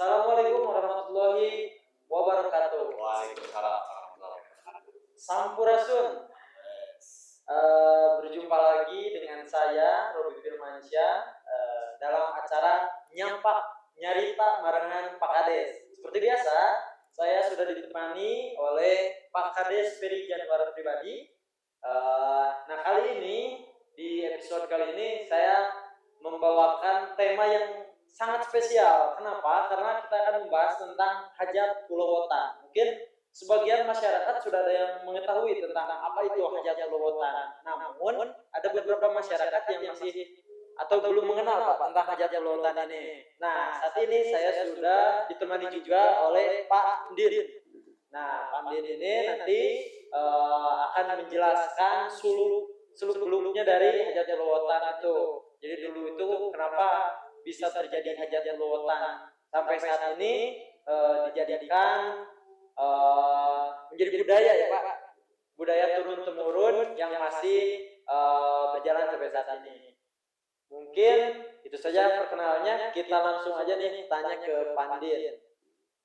Assalamualaikum warahmatullahi wabarakatuh. Waalaikumsalam warahmatullahi wabarakatuh. Sampurasun. Berjumpa lagi dengan saya Robi Firmansyah dalam acara Nyampak Nyarita Marengan Pak Kades. Seperti biasa, saya sudah ditemani oleh Pak Kades Ferry Januar pribadi. Nah, kali ini di episode kali ini saya membawakan tema yang sangat spesial. Kenapa? Karena kita akan membahas tentang hajat Pulowotan. Mungkin sebagian masyarakat sudah ada yang mengetahui tentang apa itu hajat Pulowotan. Namun ada beberapa masyarakat yang masih atau belum mengenal Pak tentang hajat Pulowotan ini. Nah, saat ini saya sudah ditemani juga oleh Pak Dir. Nah, Pak Dir ini nanti akan menjelaskan suluk-beluknya dari hajat Pulowotan itu. Jadi dulu itu kenapa bisa terjadi hajat Pulowotan sampai saat ini dijadikan menjadi budaya ya Pak, budaya turun temurun yang masih berjalan sampai saat ini. Mungkin itu saja perkenalannya. Kita langsung aja nih tanya ke Pandir.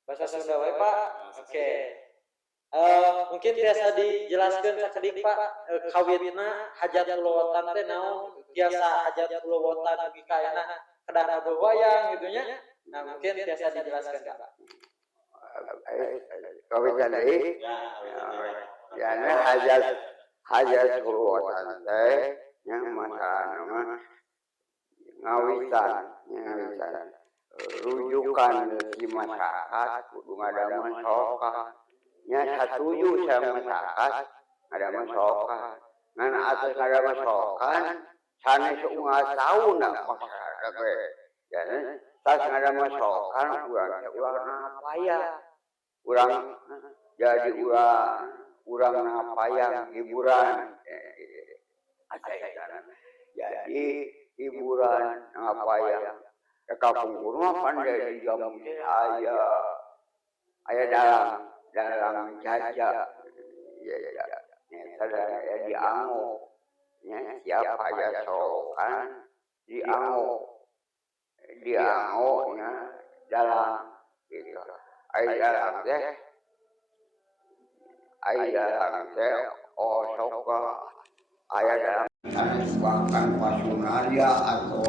Bahasa Sunda wae Pak. Oke. Mungkin biasa dijelaskan sakedik Pak kawitna hajat Pulowotan teh naon, biasa hajat Pulowotan lagi kayana kedah bewayang gitu nya. Nah, mungkin biasa dijelaskan Pak. Kawitan deui ya hajat Pulowotan teh nya masalah mah ngawitan rujukan di masyarakat kudu ngadaman soka nya satuju sama masyarakat ngadaman soka ngan atas ngadaman sokan sanes ungal taun masyarakat we jadi tas ngadaman sokan urang napaya urang jadi urang napaya hiburan jadi hiburan napaya ke kampung kuno pandai di jamu aya dalam jaja ya saudara diango nya siapa aja sokan diango nya dalam gitu dalam teh soka dalam bahkan pasunaria atau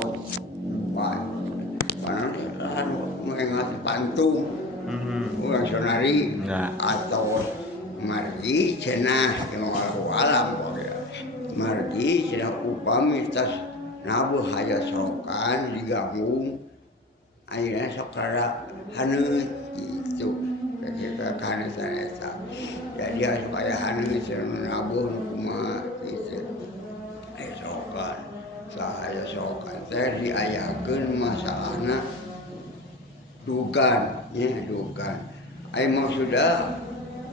mengengat pantung orang sonari atau margi cenah yang alam margi cenah upami tas nabuh hajat sokan digabung akhirnya sokara haneut itu kita kahanesan eta jadi supaya haneut cenah nabuh kumaha gitu sokan saya sokan teh diayakeun masalahna dugan ai maksudna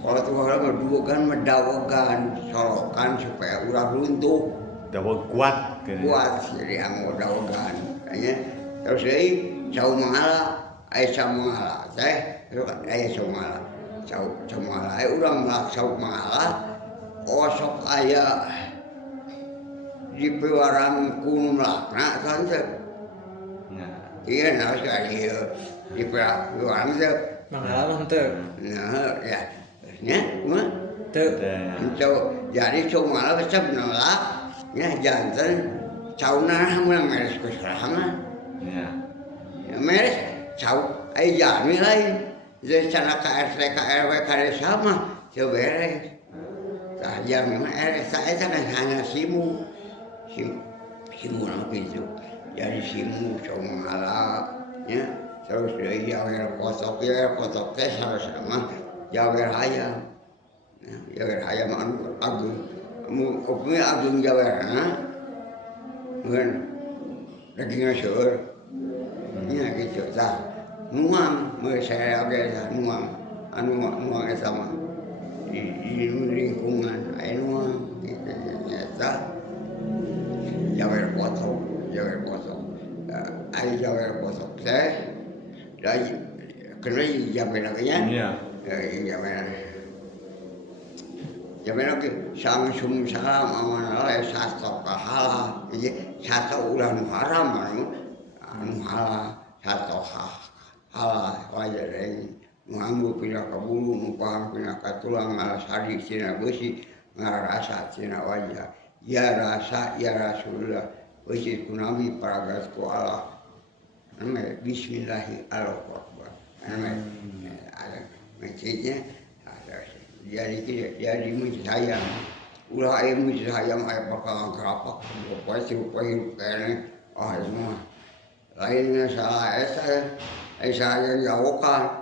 kalau tuh dugan medawagan sorokan supaya urang runtuh Dawag kuat jadi anggo dawagan nya terus deui cau mangala teh aya cau mangala ai urang cau mangala sok aya di pewarang kunum lakna kan teh iya nah sekali di pewarang teh Mangala teu. Nah, ya. Nya, mah teu. Jadi cuma resep nolak, nya janten cauna mun meres ku sorangan. Ya. Ya meres cau ai jami lain. Jadi cara KRT KRW kare sama teu beres. Tah jami mah saya kan hanya simu gitu. Jadi simu cuma nya terus deui jawer kotok teh sama jawer hayam. Nah, jawer hayam anu agung. Kopi agung jawer mun dagingna seueur. Nya gitu tah. Nuang mun saya oge nuang nuang eta mah di lingkungan aya nuang gitu eta jawer kotok. Ai jawer kotok teh dari kena jamin lagi ya, jamin lagi sang salam aman lah satu kahala, jadi satu ulah haram anu halah satu halah jadi mengambil pindah ke bulu, mupahang pindah ke tulang, ngalas hari cina besi, ngarasa cina wajah. Ya rasa, ya Rasulullah, besi ku Nabi paragat ku Allah. Namanya Bismillahi Allahu Akbar. Namanya ada masjidnya, ada jadi masjid hayam. Ulah air masjid hayam air bakalan kerapak, pokoknya sirupa hirup kayaknya, semua. Lainnya salah saya jauhkan.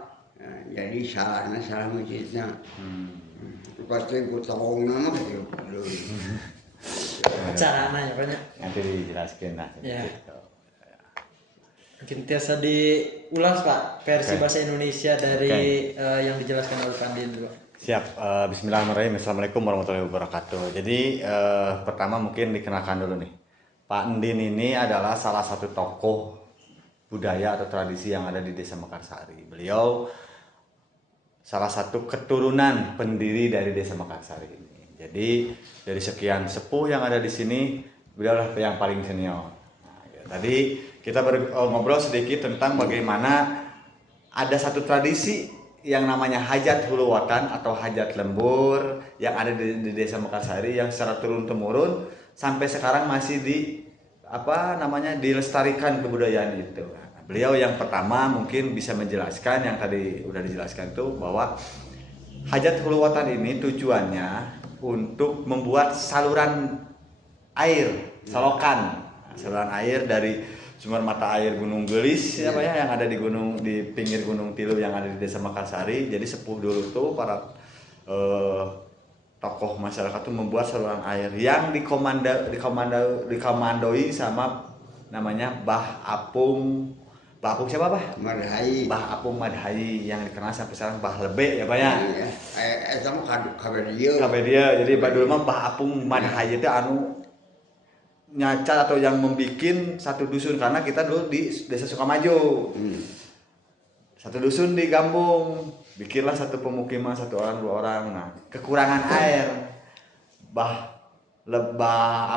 Jadi salahnya salah masjidnya. Itu pasti ku tolong nama gitu. Caranya ya banyak. Nanti dijelaskan lah. Ya. Mungkin biasa diulas Pak versi Oke. bahasa Indonesia dari yang dijelaskan oleh Pak Andin dulu. Siap. Bismillahirrahmanirrahim. Assalamualaikum warahmatullahi wabarakatuh. Jadi pertama mungkin dikenalkan dulu nih. Pak Andin ini adalah salah satu tokoh budaya atau tradisi yang ada di Desa Mekarsari. Beliau salah satu keturunan pendiri dari Desa Mekarsari ini. Jadi dari sekian sepuh yang ada di sini, beliau adalah yang paling senior. Nah, ya, tadi kita ngobrol sedikit tentang bagaimana ada satu tradisi yang namanya hajat huluwatan atau hajat lembur yang ada di Desa Mekarsari yang secara turun temurun sampai sekarang masih dilestarikan kebudayaan itu. Nah, beliau yang pertama mungkin bisa menjelaskan yang tadi udah dijelaskan tuh bahwa hajat huluwatan ini tujuannya untuk membuat saluran air, selokan, saluran air dari sumber mata air Gunung Gelis yang ada di pinggir Gunung Tilu yang ada di Desa Mekarsari. Jadi sepuh dulu tuh para tokoh masyarakat tuh membuat saluran air yang dikomandoi sama namanya Mbah Apung siapa Bah? Madhai. Mbah Apung Madhai yang dikenal sampai sekarang Mbah Lebe ya Pak ya. Sama kabar dia. Jadi dulu mah Mbah Apung Madhai itu nyacat atau yang membikin satu dusun karena kita dulu di Desa Sukamajo. Satu dusun di Gambung, bikinlah satu pemukiman 1 orang 2 orang. Nah, kekurangan air. Mbah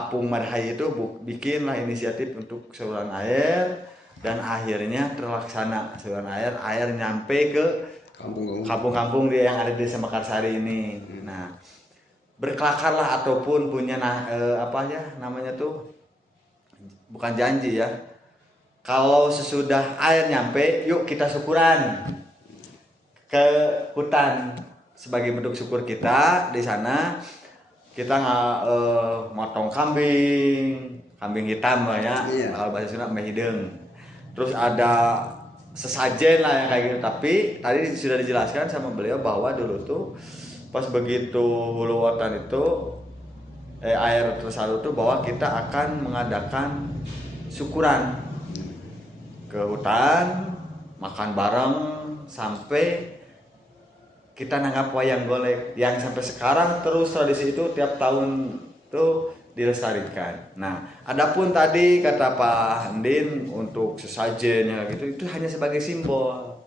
Apung Madhai itu bikinlah inisiatif untuk saluran air dan akhirnya terlaksana saluran air nyampe ke kampung-kampung dia yang ada di Desa Mekarsari ini. Nah, berkelakarlah ataupun punya namanya tuh bukan janji ya. Kalau sesudah air nyampe, yuk kita syukuran ke hutan sebagai bentuk syukur kita di sana. Kita motong kambing hitam ya, kalau bahasa Sunda meh hideung. Terus ada sesajen lah yang kayak gitu. Tapi tadi sudah dijelaskan sama beliau bahwa dulu tuh pas begitu huluwatan itu air tersalur tuh bahwa kita akan mengadakan syukuran ke hutan, makan bareng sampai kita nanggap wayang golek yang sampai sekarang terus tradisi itu tiap tahun tuh dilestarikan. Nah, adapun tadi kata Pak Andin untuk sesajen ya gitu itu hanya sebagai simbol.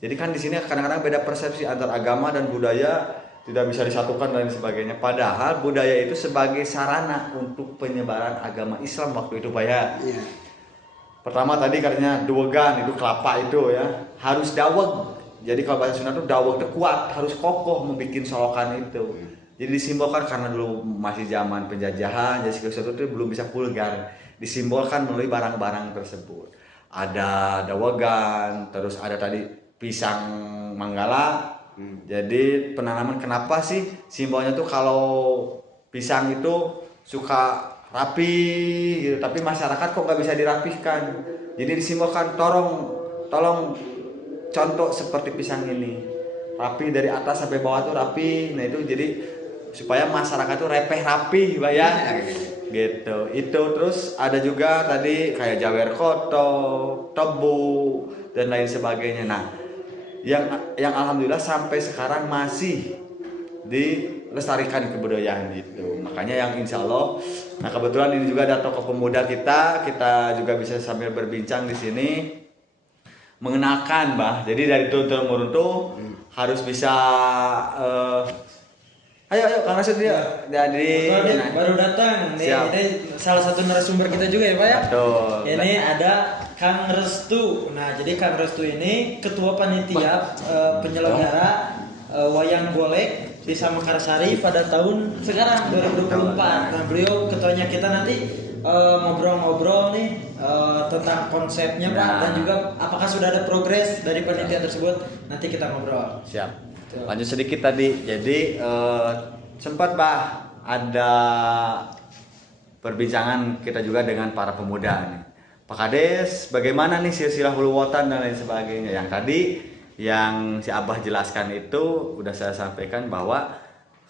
Jadi kan di sini kadang-kadang beda persepsi antar agama dan budaya, tidak bisa disatukan dan sebagainya. Padahal budaya itu sebagai sarana untuk penyebaran agama Islam waktu itu Pak ya. Pertama tadi katanya duwegan itu kelapa itu ya harus daweg. Jadi kalau bahasa Sunda itu daweg itu kuat, harus kokoh membuat solokan itu. Jadi disimbolkan karena dulu masih zaman penjajahan, jadi sesuatu itu belum bisa vulgar. Disimbolkan melalui barang-barang tersebut. Ada dawegan, terus ada tadi pisang manggala. Jadi penanaman kenapa sih simbolnya tuh kalau pisang itu suka rapi gitu, tapi masyarakat kok nggak bisa dirapihkan. Jadi disimbolkan tolong contoh seperti pisang ini rapi dari atas sampai bawah tuh rapi. Nah itu jadi supaya masyarakat tuh rapi Pak ya gitu. Itu terus ada juga tadi kayak jawer koto, tebu dan lain sebagainya. Nah yang alhamdulillah sampai sekarang masih dilestarikan kebudayaan itu. Makanya yang insya Allah, nah kebetulan ini juga ada tokoh pemuda kita juga bisa sambil berbincang di sini mengenalkan Mbah. Jadi dari turun-temurun tuh harus bisa ayo Kang Rasid dia. Jadi baru datang nih, ini salah satu narasumber kita juga ya Pak ya. Betul. Ini ada Kang Restu. Nah, jadi Kang Restu ini ketua panitia penyelenggara wayang golek di Samakarsari pada tahun sekarang 2024. Nah, beliau ketuanya kita nanti ngobrol-ngobrol nih tentang konsepnya Pak, dan juga apakah sudah ada progres dari panitia tersebut, nanti kita ngobrol. Siap. Lanjut sedikit tadi. Jadi sempat Pak ada perbincangan kita juga dengan para pemuda nih. Pak Kades, bagaimana nih silsilah huluwatan dan lain sebagainya. Yang tadi yang si Abah jelaskan itu udah saya sampaikan bahwa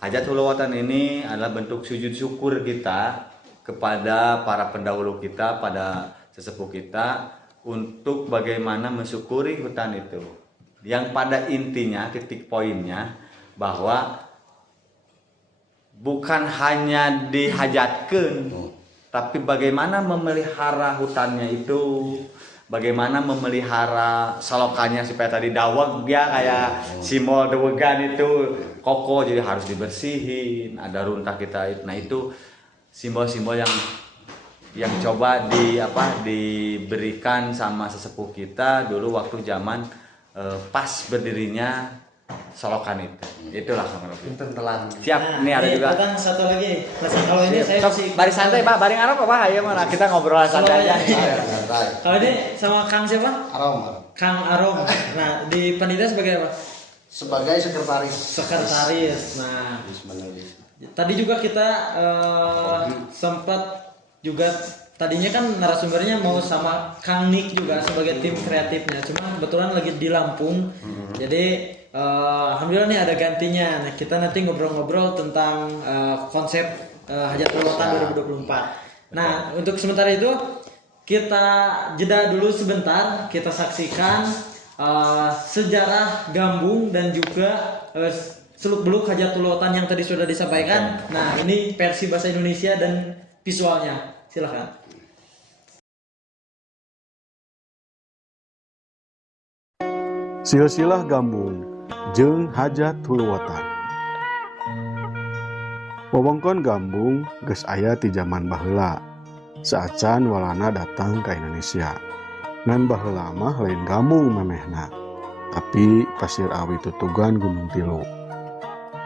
hajat huluwatan ini adalah bentuk sujud syukur kita kepada para pendahulu kita, pada sesepuh kita, untuk bagaimana mensyukuri hutan itu. Yang pada intinya, titik poinnya, bahwa bukan hanya dihajatkan, tapi bagaimana memelihara hutannya itu, bagaimana memelihara salokannya supaya tadi dawag dia kayak simbol dewegan itu kokoh, jadi harus dibersihin, ada runtah kita. Nah itu simbol-simbol yang coba diberikan sama sesepuh kita dulu waktu zaman pas berdirinya solokan itu. Itulah telan. Siap. Nah, Ini ada juga. Datang satu lagi. Kalau ini saya masih Bari santai Pak, bari ngarep apa ayo mana kita ngobrol santai aja. Kalau ini sama Kang siapa? Arom. Kang Arom. Nah, di panitia sebagai apa? Sebagai sekretaris. Sekretaris. Nah, tadi juga kita sempat juga tadinya kan narasumbernya mau sama Kang Nik juga sebagai tim kreatifnya, cuma kebetulan lagi di Lampung. Jadi alhamdulillah nih ada gantinya. Nah, kita nanti ngobrol-ngobrol tentang konsep hajat huluwatan 2024. Nah, untuk sementara itu kita jeda dulu sebentar, kita saksikan sejarah Gambung dan juga seluk-beluk hajat huluwatan yang tadi sudah disampaikan. Nah, ini versi bahasa Indonesia dan visualnya. Silakan. Silsilah Gambung jeung hajat huluwatan. Wewengkon Gambung geus aya ti zaman baheula. Saacan walana datang ke Indonesia. Ngan baheula mah lain Gambung memehna, tapi Pasir Awi tutugan Gunung Tilu.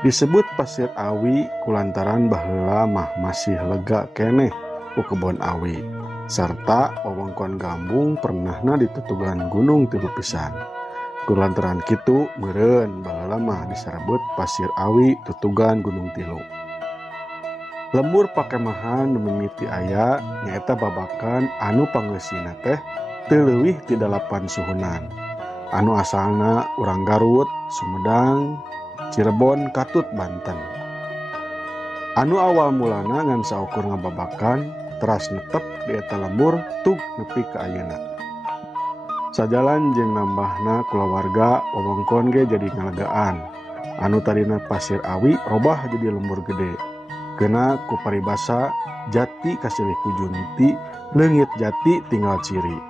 Disebut Pasir Awi kulantaran baheula mah masih lega keneh ku kebon awi, sarta wewengkon Gambung pernahna ditutugan Gunung Tilu pisan. Kulantaran kitu meureun baheula mah disarebut Pasir Awi tutugan Gunung Tilu. Lembur pakemahan nu mimiti aya nyaeta babakan anu pangeusina teh teu leuwih ti 8 suhunan. Anu asalna urang Garut, Sumedang, Cirebon, Katut, Banten. Anu awal mulana ngan saukur ngababakan teras netep di eta lembur tug nepi ka ayeuna. Sajalan jeung nambahna kulawarga wewengkon ge jadi ngalegaan. Anu tadina Pasir Awi robah jadi lembur gede. Geuna ku paribasa jati kasilih ku junti, leungit jati tinggal ciri.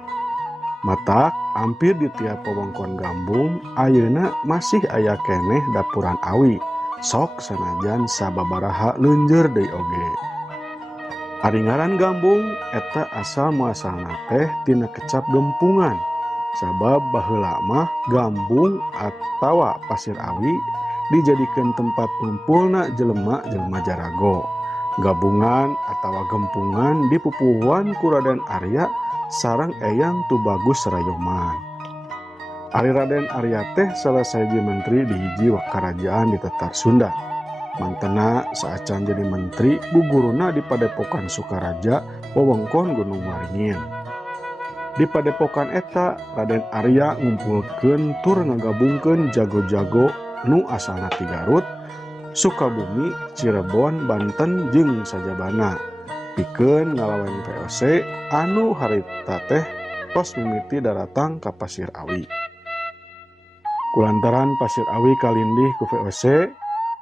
Matak hampir di tiap wewengkon Gambung ayeuna masih aya keneh dapuran awi. Sok sanajan sababaraha leunjeur deui oge. Ari ngaran Gambung eta asal muasalna teh tina kecap gempungan. Sabab baheula mah Gambung atawa Pasir Awi dijadikeun tempat ngumpulna jelema-jelema jarago. Gabungan atawa gempungan dipupuhuan ku Raden Arya sareng Eyang Tubagus Rayoman. Ari Raden Arya teh salah sahiji menteri di hiji kerajaan di Tatar Sunda. Mantena saacan jadi menteri guguruna di Padepokan Sukaraja wewengkon Gunung Waringin. Di Padepokan eta Raden Arya ngumpulkeun tur ngagabungkeun jago-jago nu asalna ti Garut, Sukabumi, Cirebon, Banten jeung sajabana pikeun ngalawan VOC anu harita teh tos mimiti daratang ka Pasir Awi. Kulantaran Pasir Awi kalindih ku VOC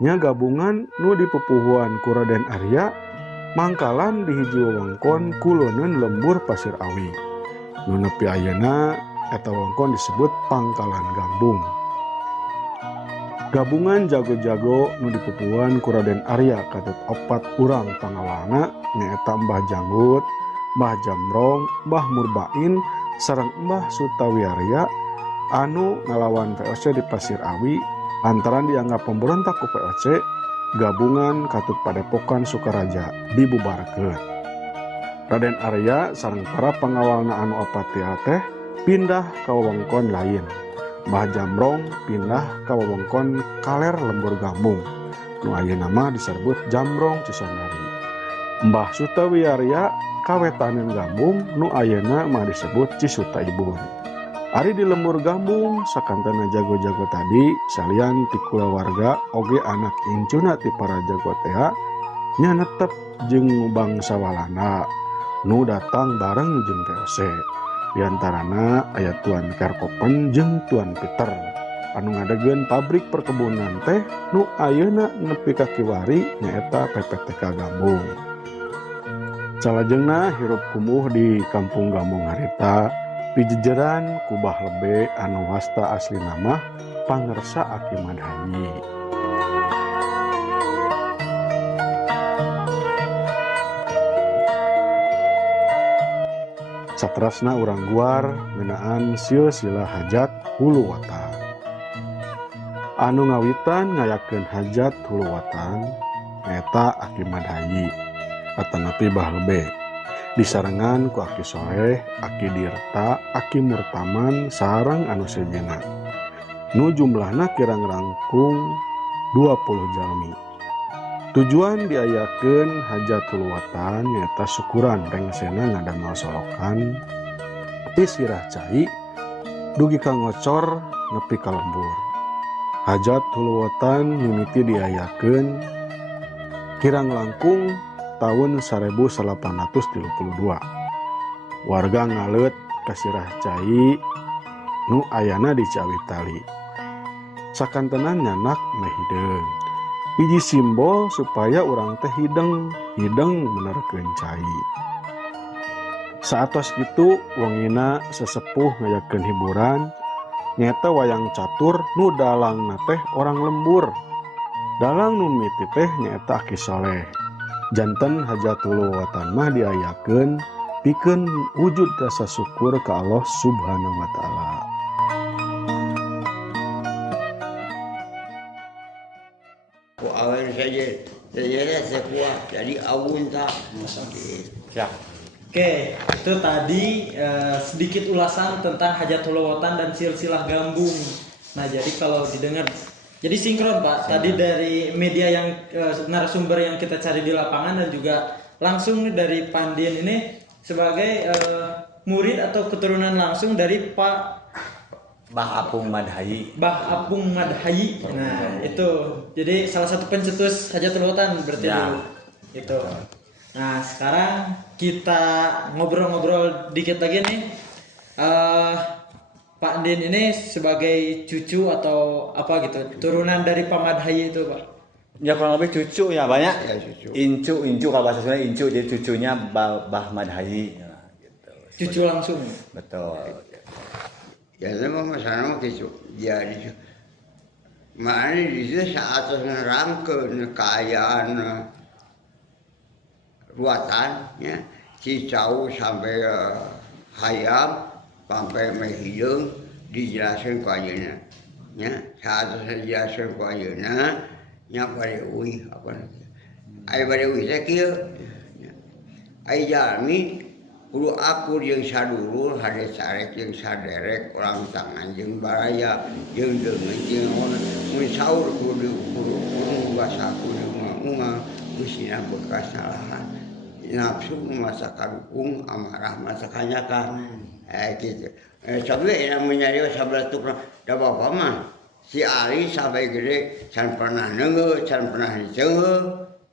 nya gabungan nu dipupuhuan ku Raden Arya mangkalan di hiji wewengkon kuloneun lembur Pasir Awi. Nu nepi ayeuna eta wewengkon disebut Pangkalan Gambung. Gabungan jago-jago nu dipupuhuan ku Raden Arya katut 4 urang pangawalna nyaeta Mbah Janggut, Mbah Jamrong, Mbah Murbain, sareng Mbah Sutawiarya anu ngalawan VOC di Pasir Awi lantaran dianggap pemberontak ku VOC, gabungan Katut Padepokan Sukaraja dibubarkeun. Raden Arya sareng para pengawalna anu apatia teh pindah ka wewengkon lain. Mbah Jamrong pindah ka wewengkon Kaler Lembur Gambung, nu ayeuna mah disebut Jamrong Cisangari. Mbah Sutawiarya kawetaneun Gambung, nu ayeuna mah disebut Cisuta Ibun. Ari di Lembur Gambung sakantana jago-jago tadi salian ti kulawarga oge anak incuna ti para jago teh nya netep jeung bangsa walana nu datang bareng jeung VOC. Di antarana aya Tuan Kerkopen jeung Tuan Peter anu ngadegeun pabrik perkebunan teh nu ayeuna nepi ka kiwari nyaeta PPTK Gambung. Salajengna hirup kumuh di Kampung Gambung harita pijejeran kubah lebe anu wasta asli nama Pangersa Aki Madhayi. Satrasna urang guar ngeunaan silsilah hajat hulu watan. Anu ngawitan ngayakeun hajat hulu watan nyaeta Aki Madhayi atanapi bah lebe. Disarengan ku Aki Soleh, Aki Dirta, Aki Murtaman, sareng anu sejenna. Nu jumlahna kirang rangkung 20 jalmi. Tujuan diayakeun hajatul watan nyaeta syukuran rengsena ngadamel solokan ti sirah cai dugi ka ngocor nepi ka lembur. Hajatul watan mimiti diayakeun kirang langkung tahun 1832. Warga ngalet ka sirah cai nu ayana di Cawitali. Sakantenan nyanak meh hideung. Hiji simbol supaya urang teh hideng menerkeun cai. Saatos kitu wengina sesepuh ngayakeun hiburan nyaeta wayang catur nu dalangna teh orang lembur. Dalang nu mimiti teh nyaeta Aki Soleh. Janten hajatul watan mah diayakeun pikeun wujud rasa syukur ka Allah Subhanahu wa taala. Ku awen saja sekuat jadi awun tak. Siap. Oke, itu tadi sedikit ulasan tentang hajatul watan dan silsilah Gambung. Nah, jadi kalau didengar jadi sinkron Pak, tadi dari media yang narasumber yang kita cari di lapangan dan juga langsung dari Pandien ini sebagai murid atau keturunan langsung dari Pak Bah Apung Madhayi. Nah, itu. Jadi salah satu pencetus hajatul watan berarti Ya. dulu. Itu. Nah, sekarang kita ngobrol-ngobrol dikit lagi nih. Pak Din ini sebagai cucu atau apa gitu, turunan dari Pak Madhayi itu Pak? Ya kurang lebih cucu ya banyak. Ya, cucu. Incu kalau bahasa Sunda incu, jadi cucunya Bah Madhayi. Ya, gitu. Cucu langsung. Betul. Ya memang masalah gitu. Jadi mana di situ saat ngerangkeun kekayaan ruatan ya Cicau sampai Hayam sampai Mehideung dijelaskan ku ayeuna nya saat dijelaskan ku ayeuna nya bari euy apa ai bari euy teh kieu ai jalmi kudu akur jeung sadulur hade carek jeung saderek urang tangan jeung baraya jeung deungeun jeung mun saur kudu basa kudu ngomong usina bekas salahan nafsu masa kadukung amarah masa kanyakan gitu. Sampai namanya dia sabaratuk da bapak mah si Ari sampai gede can pernah neungeut, can pernah diceungeut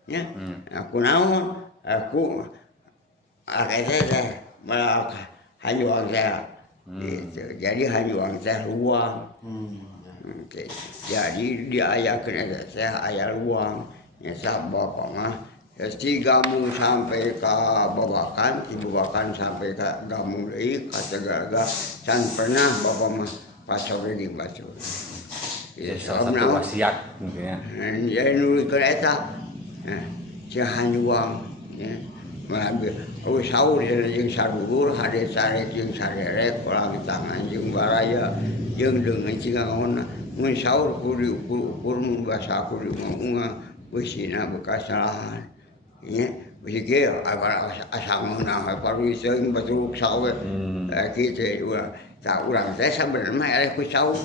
nya. Aku naon? Aku teh malah hanjuang teh. Gitu. Jadi hanjuang teh luang. Okay. Jadi diayakeun eta teh aya luang. Nya bapak mah si Gambung sampai ke Babakan, Ibu Babakan sampai ke Gambung deui ka Tegaga can pernah bapak mah pasore di Batu. Ya, salah satu wasiat mungkin ya. Ya nulikeun eta. Si Hanjuang ya. mengambil sahur jeung sadulur hade sare jeung sarerek ulang tangan jeung baraya jeung dengan cingaona mun sahur kudu ukur mun basa kudu ngomong wesina bekas salahan nya wis ge asa ngona paru seuing baturuk sawe kitu tak urang teh sabenerna mah eleh ku saur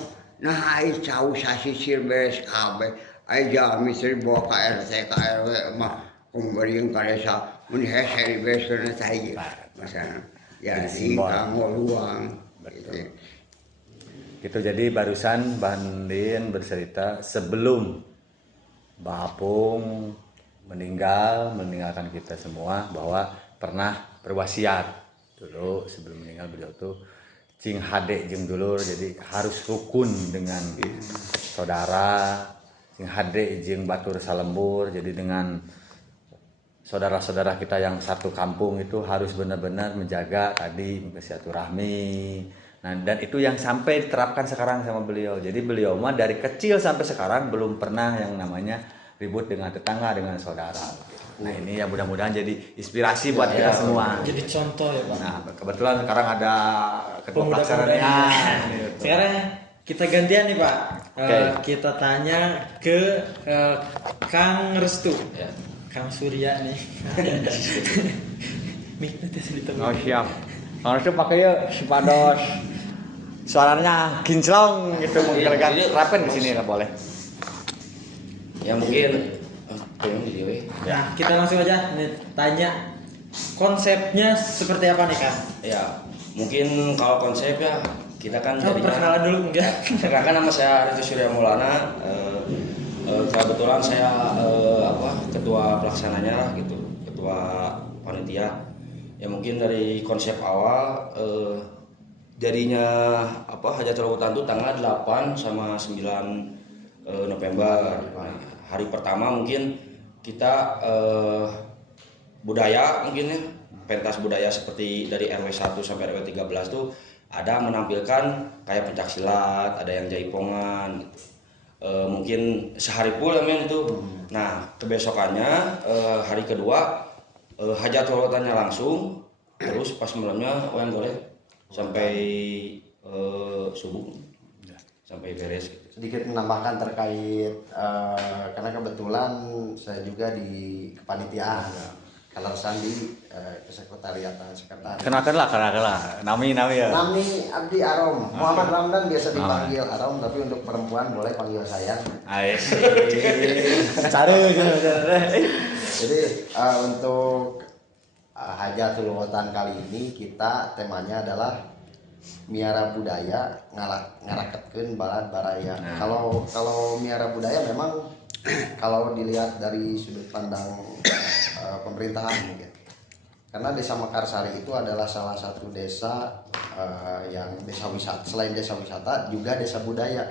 nah ai saur sasisir beres kabeh ai jami seri bawa ka RT ka RW mah kumbarieng ka desa mun hese beres kana sae masalah ya di kamu ruang gitu. Jadi barusan Bandin bercerita sebelum Bapung meninggalkan kita semua bahwa pernah berwasiat dulu sebelum meninggal beliau tuh cing hade jeung dulur jadi harus rukun dengan saudara cing hade jeung batur salembur jadi dengan saudara-saudara kita yang satu kampung itu harus benar-benar menjaga tadi silaturahmi. Nah, dan itu yang sampai diterapkan sekarang sama beliau. Jadi beliau mah dari kecil sampai sekarang belum pernah yang namanya ribut dengan tetangga, dengan saudara. Nah, ini ya mudah-mudahan jadi inspirasi buat kita semua. Jadi contoh ya Pak. Nah, kebetulan sekarang ada ketua pelaksananya. Sekarang kita gantian nih Pak. Okay. Kita tanya ke Kang Restu. Kang Surya nih. Oh siap. Kang Restu pakai ya sepados. Suaranya kinclong gitu mungkin rapen di sini lah boleh. Ya mungkin Nah, kita langsung aja nih, tanya konsepnya seperti apa nih Kang? ya mungkin kalau konsep ya kita kan Coba perkenalan dulu enggak? Perkenalkan nama saya Ritu Surya Maulana. Kebetulan saya ketua pelaksananya lah gitu, ketua panitia. Ya mungkin dari konsep awal jadinya Hajatul Hutan itu tanggal 8 sama 9 November. Hari pertama mungkin kita budaya mungkin ya, pentas budaya seperti dari RW 1 sampai RW 13 tuh ada menampilkan kayak pencak silat, ada yang jaipongan gitu. Mungkin sehari full ya itu. Nah, kebesokannya hari kedua Hajatul Hutannya langsung, terus pas malamnya wayang golek sampai subuh sampai beres gitu. Sedikit menambahkan terkait karena kebetulan saya juga di kepanitiaan Kalar Sandi kesekretariatan sekretaris. Kenalkanlah. Nami ya. Nami Abdi Arom, Muhammad Ramdan biasa dipanggil Arom, tapi untuk perempuan boleh panggil saya. Ais. Jadi untuk Hajatul Hutan kali ini kita temanya adalah miara budaya ngaraketkeun balad baraya. Kalau miara budaya memang kalau dilihat dari sudut pandang pemerintahan mungkin. Karena Desa Mekarsari itu adalah salah satu desa yang desa wisata. Selain desa wisata juga desa budaya.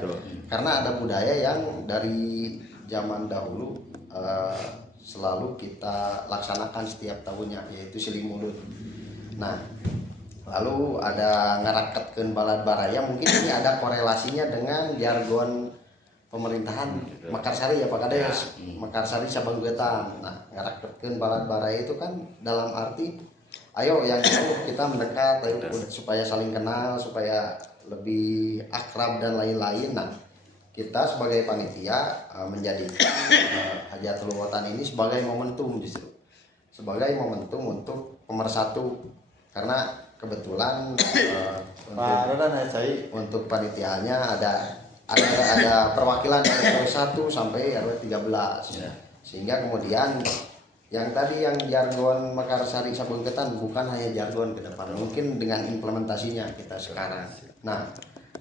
Karena ada budaya yang dari zaman dahulu selalu kita laksanakan setiap tahunnya, yaitu Selimulut. Nah, lalu ada ngaraketkeun balad baraya, mungkin ini ada korelasinya dengan jargon pemerintahan Mekarsari ya Pak Kades. Mekarsari Sabanggetan. Nah, ngaraketkeun balad baraya itu kan dalam arti ayo yang jauh kita mendekat, ayo supaya saling kenal, supaya lebih akrab dan lain-lain. Nah, kita sebagai panitia menjadikan Hajatul Hutan ini sebagai momentum justru. Sebagai momentum untuk pemersatu. Karena kebetulan untuk panitianya ada perwakilan RW 1 sampai RW 13. Sehingga kemudian yang tadi yang jargon Mekarsari Sabanggetan bukan hanya jargon ke depan, mungkin dengan implementasinya kita sekarang. Nah,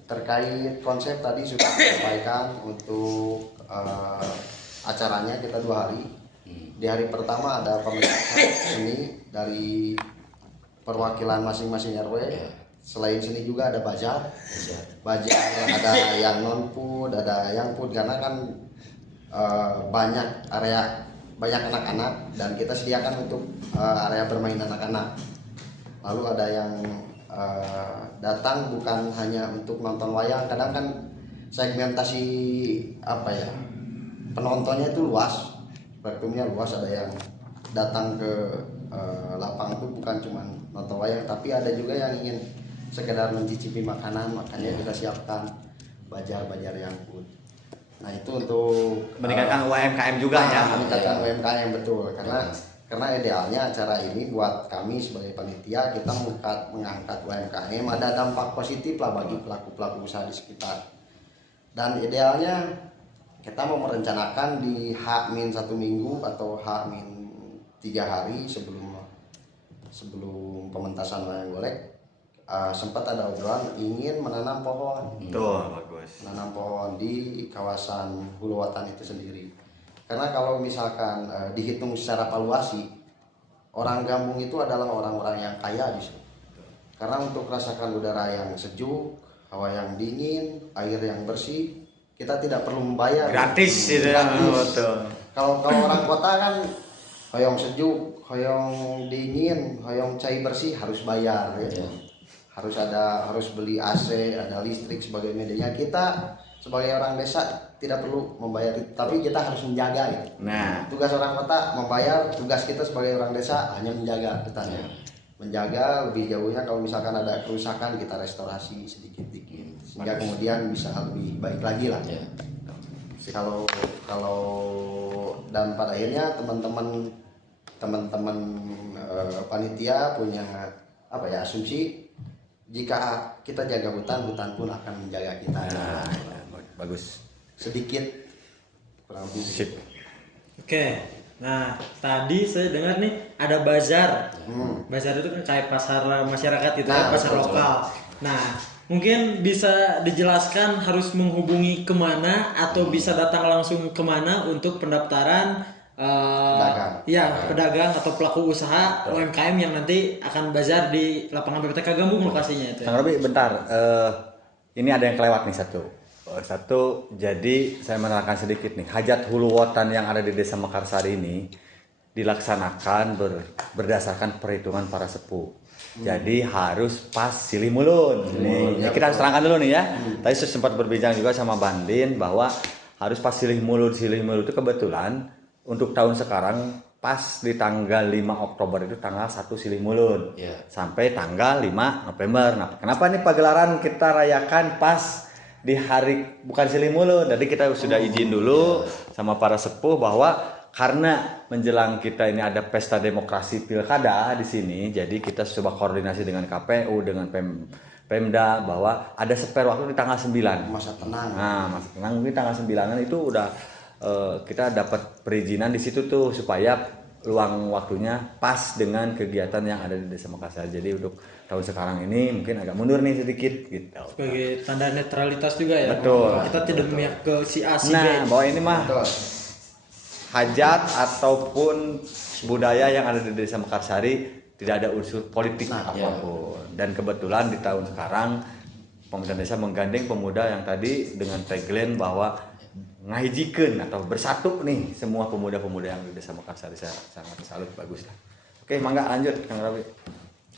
terkait konsep tadi sudah disampaikan untuk acaranya kita 2 hari. Di hari pertama ada pementasan seni dari perwakilan masing-masing RW. Selain sini juga ada bajar, ada yang non food, ada yang food, karena kan banyak anak-anak dan kita sediakan untuk area bermain anak-anak. Lalu ada yang datang bukan hanya untuk nonton wayang, kadang kan segmentasi penontonnya itu luas, spektrumnya luas. Ada yang datang ke lapang itu bukan cuma nonton wayang, tapi ada juga yang ingin sekedar mencicipi makanan, makanya kita siapkan bajar-bajar yang food. Nah itu untuk Meningkatkan UMKM juga ya. meningkatkan UMKM, betul, karena idealnya acara ini buat kami sebagai panitia, kita mengangkat UMKM, ada dampak positif lah bagi pelaku-pelaku usaha di sekitar. Dan idealnya kita mau merencanakan di H-1 minggu atau H-3 hari sebelum pementasan wayang golek, sempat ada obrolan ingin menanam pohon. Tuh, bagus. Menanam pohon di kawasan Hulu Watan itu sendiri. Karena kalau misalkan dihitung secara valuasi, orang Gambung itu adalah orang-orang yang kaya di sini. Karena untuk merasakan udara yang sejuk, hawa yang dingin, air yang bersih, kita tidak perlu membayar. Gratis itu ya, betul. Kalau orang kota kan hoyong sejuk, hoyong dingin, hoyong cai bersih harus bayar ya. Harus beli AC, ada listrik sebagai medianya. Kita sebagai orang desa tidak perlu membayar itu, tapi kita harus menjaga gitu. Nah, Tugas orang kota membayar, tugas kita sebagai orang desa hanya menjaga hutannya. Menjaga lebih jauhnya kalau misalkan ada kerusakan kita restorasi sedikit-sedikit sehingga kemudian bisa lebih baik lagi lah. Kalau dan pada akhirnya teman-teman panitia punya asumsi, jika kita jaga hutan pun akan menjaga kita. bagus. Sedikit kurang lebih. Sip. Oke, nah tadi saya dengar nih ada bazar. Bazar itu kan kayak pasar masyarakat gitu ya, Nah, pasar betul. lokal. Nah, mungkin bisa dijelaskan harus menghubungi kemana atau bisa datang langsung kemana untuk pendaftaran Pedagang. pedagang atau pelaku usaha UMKM yang nanti akan bazar di lapangan PPTK Gambung lokasinya itu. Kang Robi, bentar. Ini ada yang kelewat nih satu. Jadi saya menerangkan sedikit nih. Hajat Hulu Watan yang ada di Desa Mekarsari ini dilaksanakan berdasarkan perhitungan para sepuh. Jadi harus pas silih mulun. Nih, ya kita harus terangkan dulu nih ya. Tadi saya sempat berbincang juga sama Bandin bahwa harus pas silih mulun. Silih mulun itu kebetulan untuk tahun sekarang pas di tanggal 5 Oktober itu tanggal 1 silih mulun. Sampai tanggal 5 November. Nah, kenapa nih pagelaran kita rayakan pas di hari bukan silih mulun? Jadi kita sudah izin dulu sama para sepuh bahwa karena menjelang kita ini ada pesta demokrasi pilkada di sini, jadi kita coba koordinasi dengan KPU, dengan Pemda bahwa ada spare waktu di tanggal 9. Masa tenang. Nah, masa tenang mungkin tanggal 9-an itu udah kita dapat perizinan di situ tuh supaya luang waktunya pas dengan kegiatan yang ada di Desa Makassar. Jadi untuk tahun sekarang ini mungkin agak mundur nih sedikit gitu. Sebagai tanda netralitas juga ya. Betul. Kita tidak memihak ke si A si B. Nah, bahwa ini mah Betul. hajat ataupun budaya yang ada di Desa Mekarsari tidak ada unsur politik apapun. Dan kebetulan di tahun sekarang pemerintah desa menggandeng pemuda yang tadi dengan tagline bahwa ngahijikeun atau bersatu nih semua pemuda-pemuda yang di Desa Mekarsari. Saya sangat salut, bagus lah. Oke, mangga lanjut Kang Rabi.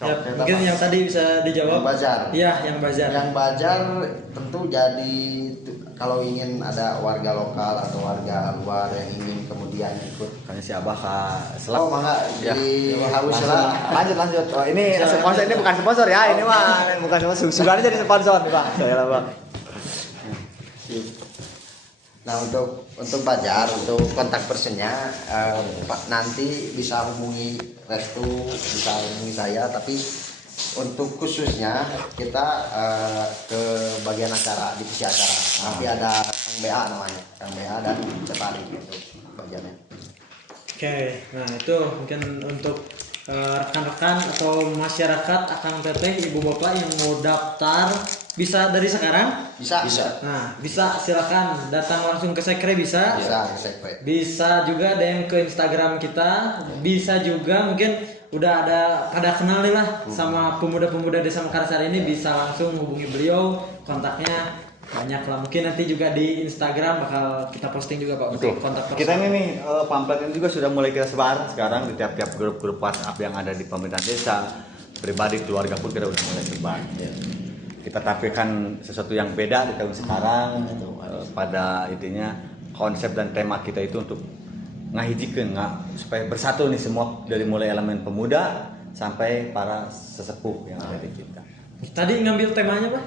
Ya, mungkin yang tadi bisa dijawab. Yang bazar. Iya, yang bazar. Yang bazar tentu jadi kalau ingin ada warga lokal atau warga luar yang ingin kemudian ikut. Kayaknya si Abah Kak Oh, mangga Ya. jadi haus Langsung, lah. lanjut. Oh, ini sponsor, ini bukan sponsor ya, ini mah bukan sponsor. Sudah jadi sponsor nih, Bang. Saya lah, Bang. Nah, untuk bazar, untuk kontak personnya Pak nanti bisa hubungi Restu, bisa hubungi saya, tapi untuk khususnya kita ke bagian acara, divisi acara. Nanti ada Kang BA namanya, Kang BA dan Cepari untuk bagiannya. Oke, nah itu mungkin untuk rekan-rekan atau masyarakat Akang Teteh, ibu bapak yang mau daftar bisa dari sekarang. Bisa. Nah, bisa silakan datang langsung ke Sekre bisa. Bisa, sekre. Bisa juga DM ke Instagram kita. Bisa juga mungkin udah ada pada kenal nih lah sama pemuda-pemuda Desa Mekarsari ini, bisa langsung hubungi beliau, kontaknya banyak lah. Mungkin nanti juga di Instagram bakal kita posting juga Pak untuk kontak person. Kita ini nih pamflet ini juga sudah mulai kita sebar sekarang di tiap-tiap grup-grup WhatsApp yang ada di pemerintahan desa, pribadi, keluarga pun kita udah mulai sebar. Kita tampilkan sesuatu yang beda di tahun sekarang. Pada intinya konsep dan tema kita itu untuk ngahijikeun supaya bersatu nih semua dari mulai elemen pemuda sampai para sesepuh yang ada di kita. Tadi ngambil temanya Pak?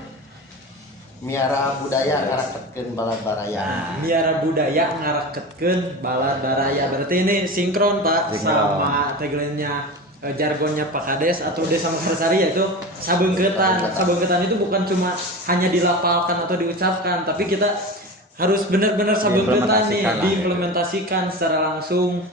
Miara budaya ngaraketkeun balad baraya. Miara budaya ngaraketkeun balad baraya. Berarti ini sinkron Pak sama tagline-nya jargonnya Pak Kades atau Desa Mekarsari, yaitu sabeungkeutan. Sabeungkeutan itu bukan cuma hanya dilafalkan atau diucapkan, tapi kita harus benar-benar sabeungkeutan nih, diimplementasikan secara langsung,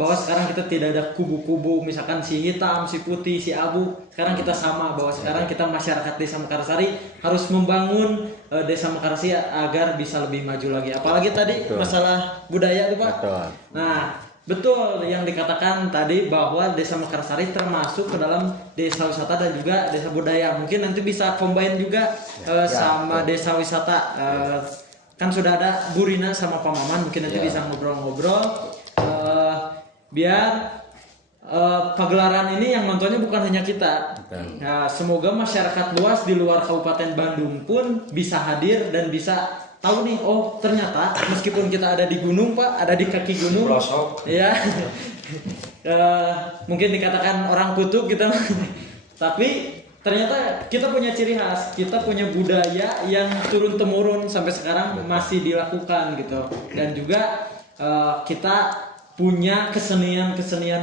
bahwa sekarang kita tidak ada kubu-kubu, misalkan si hitam, si putih, si abu. Sekarang kita sama, bahwa sekarang kita masyarakat Desa Mekarsari harus membangun Desa Mekarsari agar bisa lebih maju lagi. Apalagi tadi masalah budaya tuh Pak. Betul. Nah, betul yang dikatakan tadi bahwa Desa Mekarsari termasuk ke dalam desa wisata dan juga desa budaya. Mungkin nanti bisa combine juga sama desa wisata. Kan sudah ada Bu Rina sama Pak Maman, mungkin nanti bisa ngobrol-ngobrol biar pagelaran ini yang nontonnya bukan hanya kita. Nah, semoga masyarakat luas di luar Kabupaten Bandung pun bisa hadir dan bisa tahu nih, oh ternyata meskipun kita ada di gunung Pak, ada di kaki gunung, ya mungkin dikatakan orang kutub gitu, tapi ternyata kita punya ciri khas, kita punya budaya yang turun temurun sampai sekarang masih dilakukan gitu, dan juga kita punya kesenian,